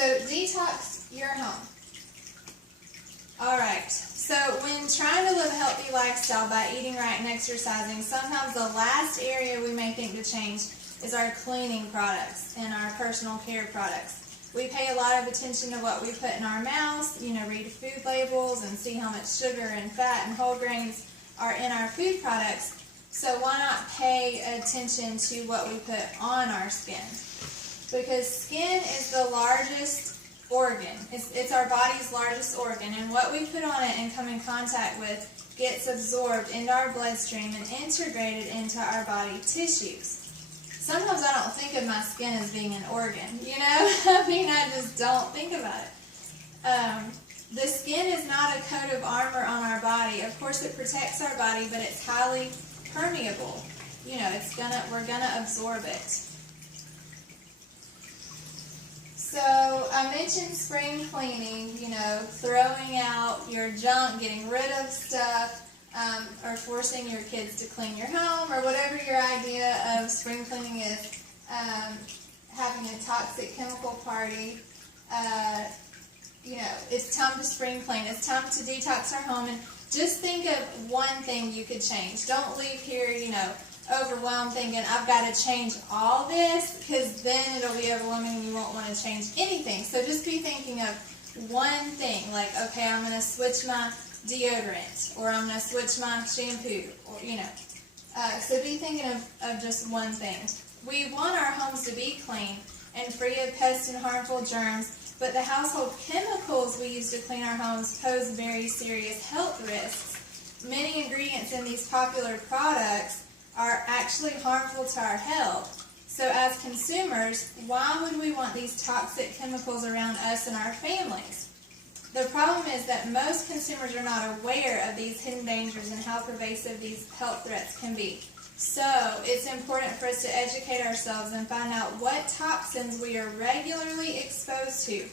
So detox your home. Alright, so when trying to live a healthy lifestyle by eating right and exercising, sometimes the last area we may think to change is our cleaning products and our personal care products. We pay a lot of attention to what we put in our mouths, read food labels and see how much sugar and fat and whole grains are in our food products. So why not pay attention to what we put on our skin? Because skin is the largest organ. It's our body's largest organ, and what we put on it and come in contact with gets absorbed into our bloodstream and integrated into our body tissues. Sometimes I don't think of my skin as being an organ, I just don't think about it. The skin is not a coat of armor on our body. Of course it protects our body, but it's highly permeable. We're gonna absorb it. So I mentioned spring cleaning, throwing out your junk, getting rid of stuff, or forcing your kids to clean your home, or whatever your idea of spring cleaning is. Having a toxic chemical party. It's time to spring clean. It's time to detox our home, and just think of one thing you could change. Don't leave here, overwhelmed thinking, I've got to change all this, because then it'll be overwhelming and you won't want to change anything. So just be thinking of one thing, like, okay, I'm going to switch my deodorant, or I'm going to switch my shampoo, or, so be thinking of just one thing. We want our homes to be clean and free of pests and harmful germs, but the household chemicals we use to clean our homes pose very serious health risks. Many ingredients in these popular products are actually harmful to our health. So as consumers, why would we want these toxic chemicals around us and our families? The problem is that most consumers are not aware of these hidden dangers and how pervasive these health threats can be. So it's important for us to educate ourselves and find out what toxins we are regularly exposed to,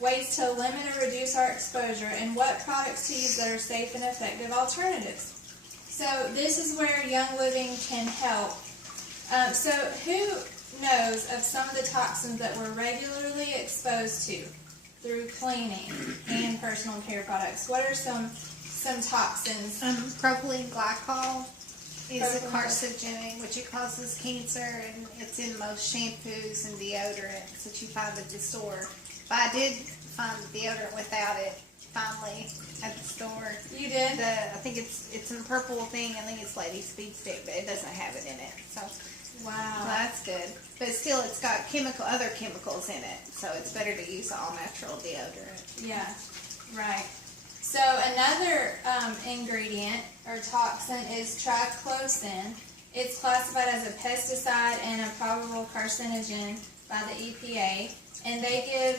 ways to limit or reduce our exposure, and what products to use that are safe and effective alternatives. So this is where Young Living can help. So who knows of some of the toxins that we're regularly exposed to through cleaning and personal care products? What are some toxins? Propylene glycol is a carcinogenic, which it causes cancer, and it's in most shampoos and deodorants that you find at the store. But I did find the deodorant without it finally at the store. You did? I think it's in a purple thing. I think it's Lady Speed Stick, but it doesn't have it in it. So wow, that's good. But still, it's got other chemicals in it, so it's better to use all natural deodorant. Yeah, right. So another ingredient or toxin is triclosan. It's classified as a pesticide and a probable carcinogen by the EPA. And they give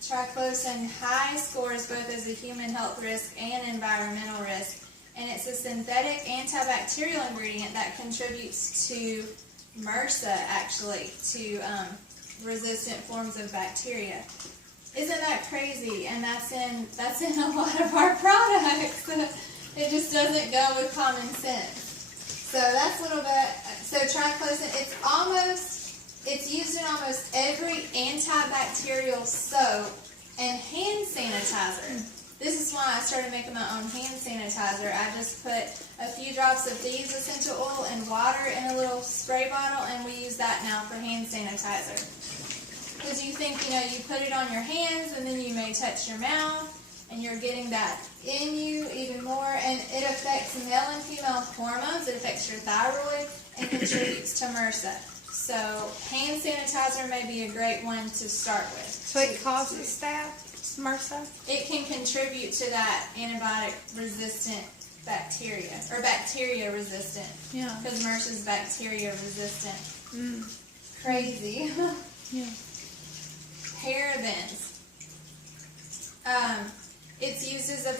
triclosan high scores both as a human health risk and environmental risk. And it's a synthetic antibacterial ingredient that contributes to MRSA, actually, to resistant forms of bacteria. Isn't that crazy? And that's in a lot of our products. It just doesn't go with common sense. So that's a little bit. So triclosan, it's used in almost every antibacterial soap and hand sanitizer. This is why I started making my own hand sanitizer. I just put a few drops of thieves essential oil and water in a little spray bottle, and we use that now for hand sanitizer. Because you think, you put it on your hands and then you may touch your mouth and you're getting that in you even more, and it affects male and female hormones, it affects your thyroid, and contributes to MRSA. So hand sanitizer may be a great one to start with. So it causes that, MRSA? It can contribute to that antibiotic-resistant bacteria, or bacteria-resistant. Yeah. Because MRSA is bacteria-resistant. Crazy. Yeah. Parabens. It's used as a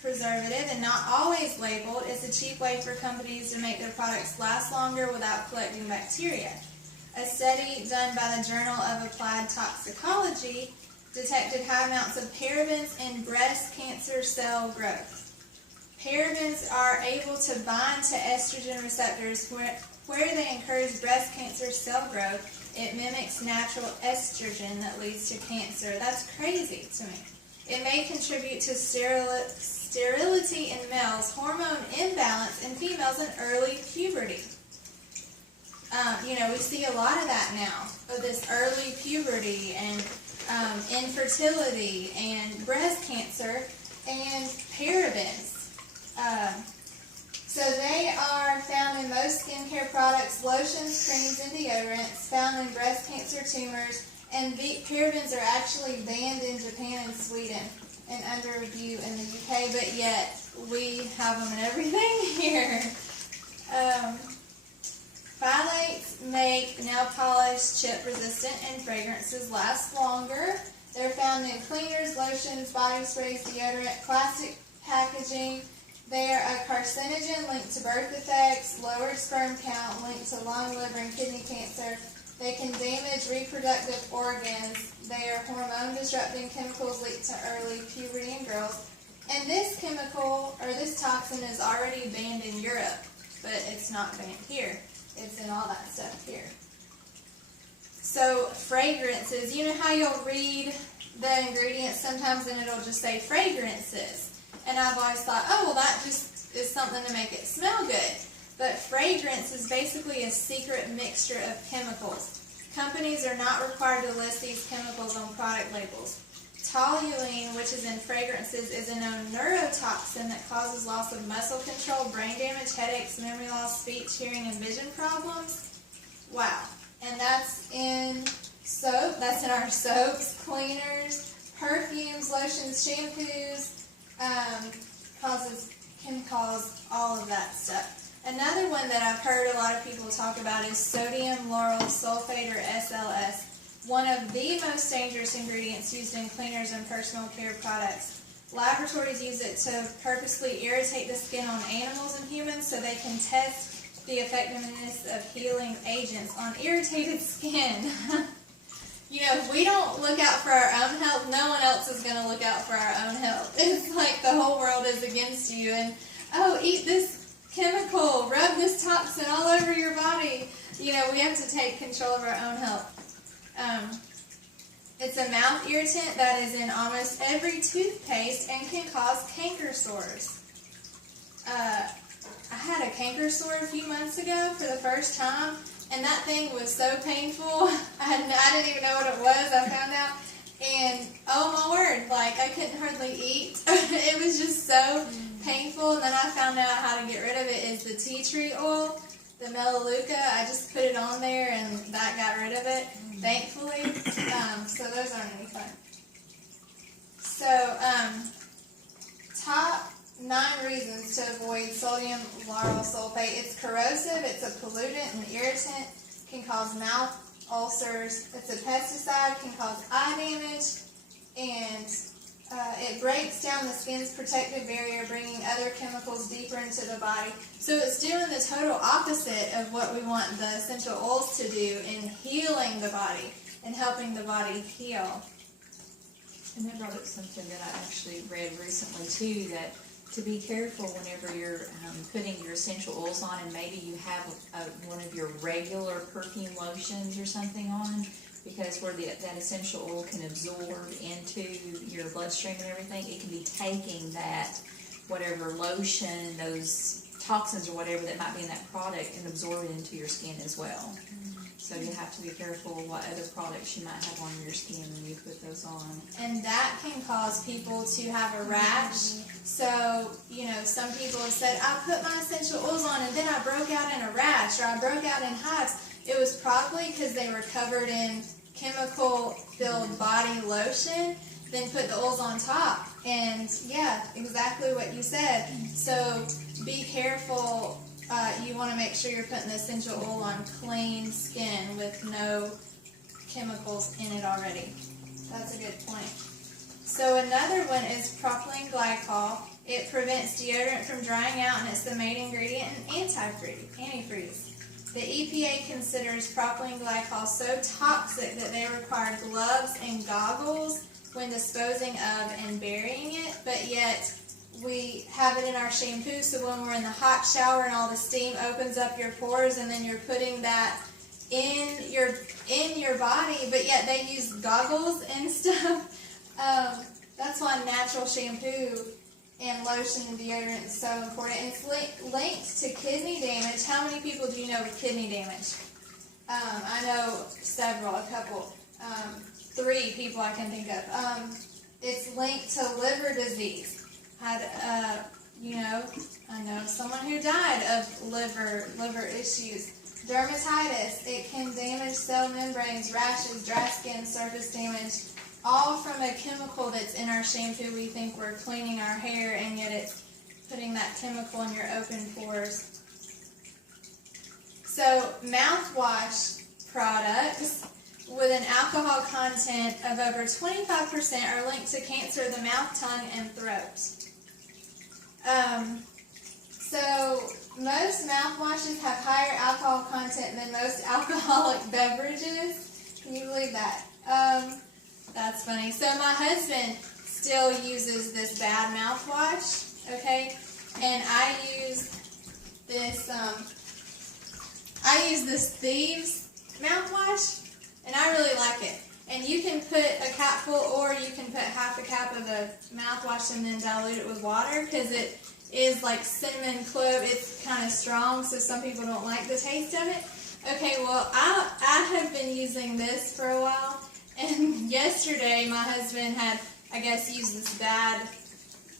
preservative and not always labeled. It's a cheap way for companies to make their products last longer without collecting bacteria. A study done by the Journal of Applied Toxicology detected high amounts of parabens in breast cancer cell growth. Parabens are able to bind to estrogen receptors where they encourage breast cancer cell growth. It mimics natural estrogen that leads to cancer. That's crazy to me. It may contribute to sterility in males, hormone imbalance in females, and early puberty. We see a lot of that now, of this early puberty and infertility and breast cancer and parabens. So they are found in most skincare products, lotions, creams, and deodorants, found in breast cancer tumors, and parabens are actually banned in Japan and Sweden and under review in the UK, but yet we have them in everything here. Phthalates make nail polish chip resistant and fragrances last longer. They're found in cleaners, lotions, body sprays, deodorant, plastic packaging. They are a carcinogen linked to birth defects, lowered sperm count linked to lung, liver, and kidney cancer. They can damage reproductive organs. They are hormone-disrupting chemicals linked to early puberty in girls. And this chemical, or this toxin, is already banned in Europe, but it's not banned here. It's in all that stuff here. So fragrances, you know how you'll read the ingredients sometimes and it'll just say fragrances. And I've always thought, oh, well, that just is something to make it smell good. But fragrance is basically a secret mixture of chemicals. Companies are not required to list these chemicals on product labels. Toluene, which is in fragrances, is a known neurotoxin that causes loss of muscle control, brain damage, headaches, memory loss, speech, hearing, and vision problems. Wow. And that's in soap. That's in our soaps, cleaners, perfumes, lotions, shampoos. Can cause all of that stuff. Another one that I've heard a lot of people talk about is sodium lauryl sulfate, or SLS, one of the most dangerous ingredients used in cleaners and personal care products. Laboratories use it to purposely irritate the skin on animals and humans so they can test the effectiveness of healing agents on irritated skin. If we don't look out for our own health, no one else is going to look out for our own health. It's like the whole world is against you, and, oh, eat this chemical, rub this toxin all over your body. We have to take control of our own health. It's a mouth irritant that is in almost every toothpaste and can cause canker sores. I had a canker sore a few months ago for the first time, and that thing was so painful. I didn't even know what it was. I found out, and oh my word, I couldn't hardly eat. It was just so painful. And then I found out how to get rid of it is the tea tree oil, the melaleuca. I just put it on there, and that got rid of it, thankfully. So those aren't any fun. So, top 9 reasons to avoid sodium lauryl sulfate. It's corrosive, it's a pollutant and irritant, can cause mouth ulcers, it's a pesticide, can cause eye damage, and it breaks down the skin's protective barrier, bringing other chemicals deeper into the body. So it's doing the total opposite of what we want the essential oils to do in healing the body and helping the body heal. And that brought up something that I actually read recently too, that to be careful whenever you're putting your essential oils on, and maybe you have one of your regular perfume lotions or something on, because where that essential oil can absorb into your bloodstream and everything, it can be taking that whatever lotion, those toxins or whatever that might be in that product, and absorb it into your skin as well. So you have to be careful what other products you might have on your skin when you put those on. And that can cause people to have a rash. So, some people have said, I put my essential oils on and then I broke out in a rash, or I broke out in hives. It was probably because they were covered in chemical-filled body lotion, then put the oils on top. And, yeah, exactly what you said. So be careful. You want to make sure you're putting the essential oil on clean skin with no chemicals in it already. That's a good point. So another one is propylene glycol. It prevents deodorant from drying out, and it's the main ingredient in antifreeze. The EPA considers propylene glycol so toxic that they require gloves and goggles when disposing of and burying it, but yet we have it in our shampoo, so when we're in the hot shower and all the steam opens up your pores, and then you're putting that in your body, but yet they use goggles and stuff. That's why natural shampoo and lotion and deodorant is so important. It's linked to kidney damage. How many people do you know with kidney damage? I know several, a couple, 3 people I can think of. It's linked to liver disease. I know someone who died of liver issues. Dermatitis, it can damage cell membranes, rashes, dry skin, surface damage, all from a chemical that's in our shampoo. We think we're cleaning our hair, and yet it's putting that chemical in your open pores. So mouthwash products with an alcohol content of over 25% are linked to cancer of the mouth, tongue, and throat. So most mouthwashes have higher alcohol content than most alcoholic beverages. Can you believe that? That's funny. So my husband still uses this bad mouthwash, okay? And I use this Thieves mouthwash, and I really like it. And you can put a capful, or you can put half a cap of the mouthwash and then dilute it with water, because it is like cinnamon clove. It's kind of strong, so some people don't like the taste of it. Okay, well, I have been using this for a while, and yesterday my husband had, I guess, used this bad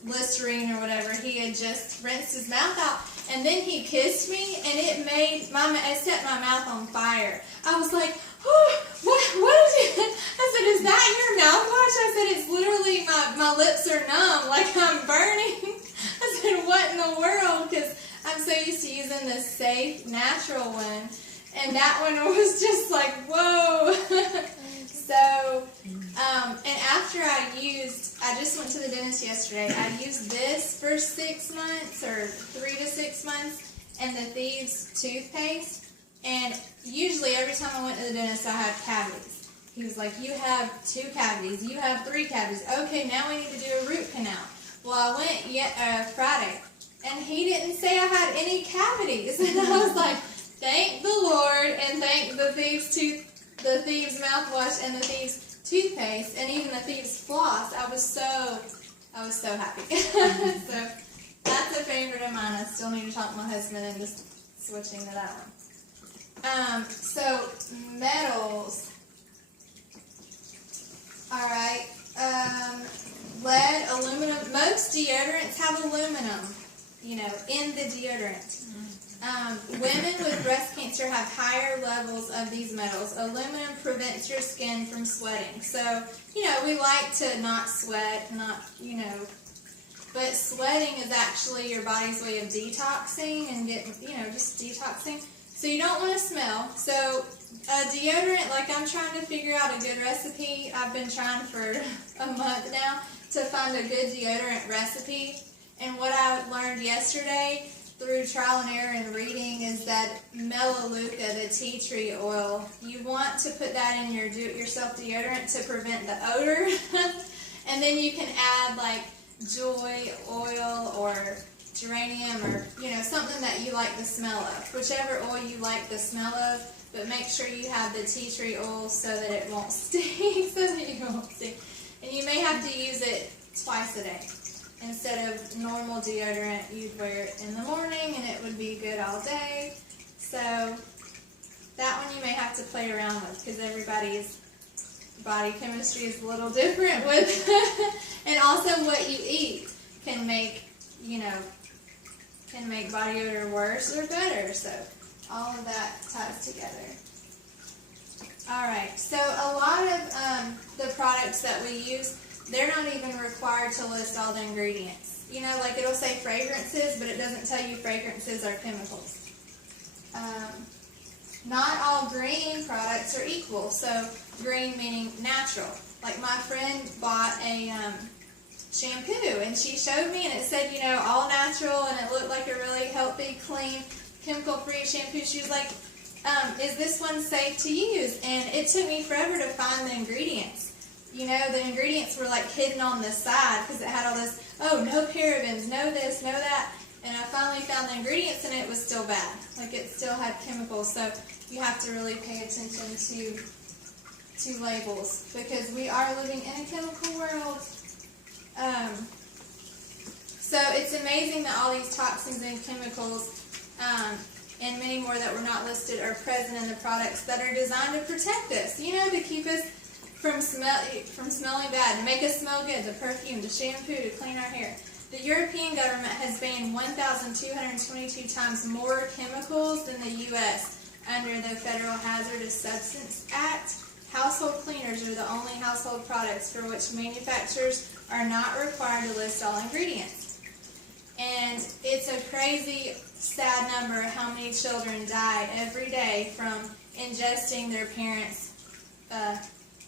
Listerine or whatever. He had just rinsed his mouth out, and then he kissed me, and it set my mouth on fire. I was like, oh, what is it? I said, is that your mouthwash? I said, it's literally, my lips are numb, like I'm burning. I said, what in the world? Because I'm so used to using this safe, natural one. And that one was just like, whoa. So, and after I just went to the dentist yesterday. I used this for 6 months, or 3 to 6 months, and the Thieves toothpaste. And usually every time I went to the dentist, I had cavities. He was like, you have 2 cavities, you have 3 cavities. Okay, now we need to do a root canal. Well, I went Friday, and he didn't say I had any cavities. And I was like, thank the Lord, and thank the Thieves mouthwash and the Thieves toothpaste, and even the Thieves floss. I was so happy. So that's a favorite of mine. I still need to talk to my husband and just switching to that one. So metals. All right. Lead, aluminum. Most deodorants have aluminum, in the deodorant. Women with breast cancer have higher levels of these metals. Aluminum prevents your skin from sweating. So, we like to not sweat, but sweating is actually your body's way of detoxing and just detoxing. So you don't want to smell. So deodorant, like I'm trying to figure out a good recipe. I've been trying for a month now to find a good deodorant recipe. And what I learned yesterday through trial and error and reading is that melaleuca, the tea tree oil, you want to put that in your do-it-yourself deodorant to prevent the odor. And then you can add like joy oil or geranium or, something that you like the smell of. Whichever oil you like the smell of, but make sure you have the tea tree oil so that it won't stink, And you may have to use it twice a day. Instead of normal deodorant, you'd wear it in the morning and it would be good all day. So that one you may have to play around with, because everybody's body chemistry is a little different with and also what you eat can make body odor worse or better. So all of that ties together. Alright, so a lot of the products that we use, they're not even required to list all the ingredients. Like it'll say fragrances, but it doesn't tell you fragrances are chemicals. Not all green products are equal. So green meaning natural. Like my friend bought a shampoo, and she showed me, and it said, all natural, and it looked like a really healthy, clean, chemical-free shampoo. She was like, is this one safe to use? And it took me forever to find the ingredients. The ingredients were like hidden on the side because it had all this, no parabens, no this, no that. and I finally found the ingredients and it was still bad. Like it still had chemicals, so you have to really pay attention to labels because we are living in a chemical world. So it's amazing that all these toxins and chemicals and many more that were not listed are present in the products that are designed to protect us, you know, to keep us from smelling bad, to make us smell good, the perfume, the shampoo, to clean our hair. The European government has banned 1,222 times more chemicals than the U.S. under the Federal Hazardous Substance Act. Household cleaners are the only household products for which manufacturers are not required to list all ingredients. And it's a crazy, sad number how many children die every day from ingesting their parents'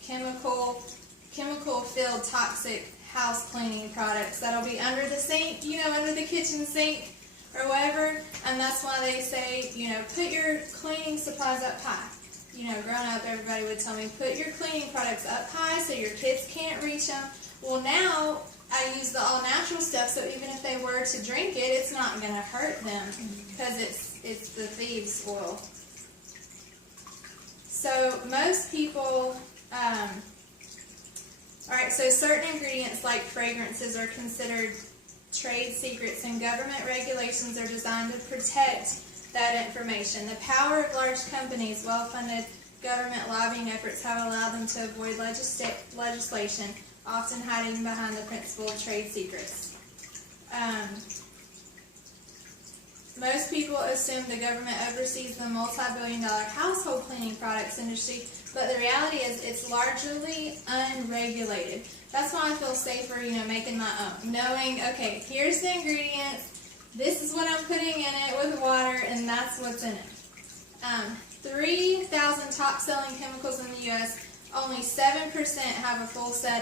chemical-filled toxic house cleaning products that'll be under the sink, you know, under the kitchen sink or whatever. And that's why they say, you know, put your cleaning supplies up high. You know, growing up, everybody would tell me, put your cleaning products up high so your kids can't reach them. Well, now I use the all-natural stuff, so even if they were to drink it, it's not going to hurt them because it's the thieves' oil. So most people, alright, so certain ingredients like fragrances are considered trade secrets, and government regulations are designed to protect that information. The power of large companies, well-funded government lobbying efforts have allowed them to avoid legislation, often hiding behind the principle of trade secrets. Most people assume the government oversees the multi-billion-dollar household cleaning products industry, but the reality is it's largely unregulated. That's why I feel safer, you know, making my own. Knowing, okay, here's the ingredients, this is what I'm putting in it with water, and that's what's in it. 3,000 top-selling chemicals in the U.S., only 7% have a full set